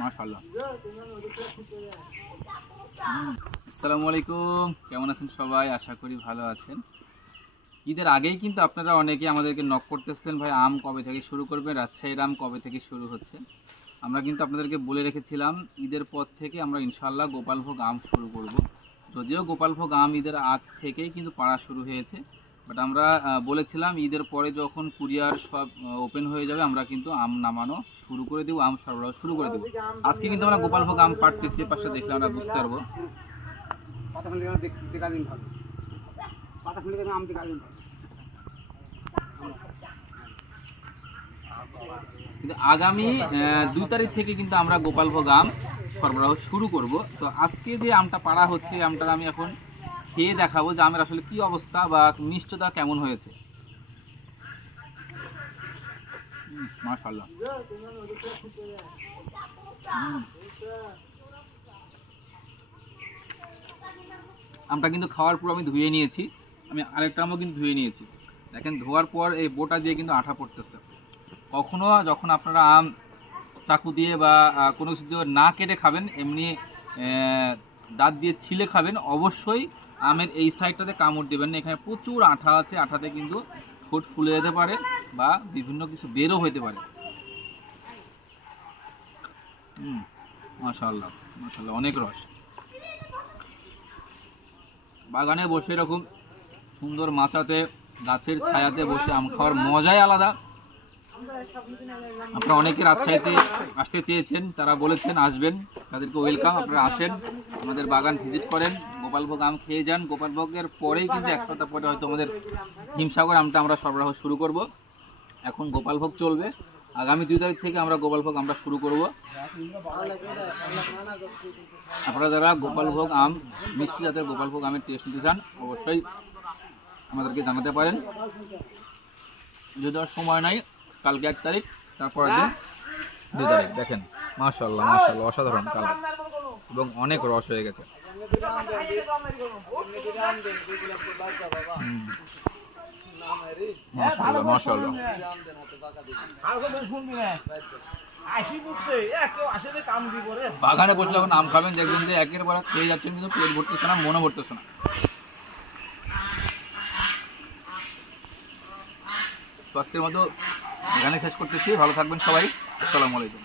মাশাআল্লাহ। আসসালামু আলাইকুম, কেমন আছেন সবাই? আশা করি ভালো আছেন। ঈদের আগেই কিন্তু আপনারা অনেকে আমাদেরকে নক করতেছিলেন, ভাই আম কবে থেকে শুরু করবেন, রাজশাহীর আম কবে থেকে শুরু হচ্ছে। আমরা কিন্তু আপনাদেরকে বলে রেখেছিলাম ঈদের পর থেকে আমরা ইনশাআল্লাহ গোপালভোগ আম শুরু করব। যদিও গোপালভোগ আম ঈদের আগ থেকেই কিন্তু পাড়া শুরু হয়েছে, বাট আমরা বলেছিলাম ঈদের পরে যখন কুরিয়ার সব ওপেন হয়ে যাবে আমরা কিন্তু আম নামানো শুরু করে দেবো, আম সরবরাহ শুরু করে দেবো। আজকে কিন্তু আমরা গোপালভোগ আম পাড়তেছি, পাশে দেখলে আমরা বুঝতে পারবো। কিন্তু আগামী 2 তারিখ থেকে কিন্তু আমরা গোপালভোগ আম সরবরাহ শুরু করব। তো আজকে যে আমটা পাড়া হচ্ছে, আমটা আমি এখন খেয়ে দেখাবো যে আমের আসলে কি অবস্থা বা মিষ্টতা কেমন হয়েছে। মাশাআল্লাহ। আমটা কিন্তু খাওয়ার পর আমি ধুয়ে নিয়েছি, আমি আরেকটা আমও কিন্তু ধুয়ে নিয়েছি। দেখেন ধোয়ার পর এই বোটা দিয়ে কিন্তু আঠা পড়তেছে। কখনো যখন আপনারা আম চাকু দিয়ে বা কোনো কিছু দিয়ে না কেটে খাবেন, এমনি দাঁত দিয়ে ছিলে খাবেন, অবশ্যই আমের এই সাইডটাতে কামড় দেবেন না। এখানে প্রচুর আঠা আছে, আঠাতে কিন্তু ঠোঁট ফুলে যেতে পারে বা বিভিন্ন কিছু বেরও হতে পারে। মাশাআল্লাহ মাশাআল্লাহ, অনেক রস। বাগানে বসে এরকম সুন্দর মাচাতে গাছের ছায়াতে বসে আম খাওয়ার মজাই আলাদা। আপনারা অনেকে রাজশাহীতে আসতে চেয়েছেন, তারা বলেছেন আসবেন, তাদেরকে ওয়েলকাম। আপনারা আসেন, আমাদের বাগান ভিজিট করেন, গোপালভোগ আম খেয়ে যান। গোপালভোগের পরেই কিন্তু এক সপ্তাহ পরে হয়তো আমাদের হিমসাগর আমটা আমরা সরবরাহ শুরু করব। এখন গোপালভোগ চলবে, আগামী 2 তারিখ থেকে আমরা গোপালভোগ আমরা শুরু করব। আপনারা যারা গোপালভোগ আম, মিষ্টি জাতের গোপালভোগ আমের টেস্ট নিতে চান অবশ্যই আমাদেরকে জানাতে পারেন। যদি আর সময় নাই, কালকে 1 তারিখ, তারপরের দিন 2 তারিখ। দেখেন মাশাআল্লাহ মাশাআল্লাহ, অসাধারণ কালার এবং অনেক রস হয়ে গেছে। মাশাআল্লাহ মাশাআল্লাহ। বাগানে বসলে যখন আম খাবেন দেখবেন যে একের পর এক খেয়ে যাচ্ছেন, কিন্তু পেট ভরতেছে না, মনে ভরতেছে না। তো আজকের মতো এখানে শেষ করতেছি, ভালো থাকবেন সবাই, আসসালামু আলাইকুম।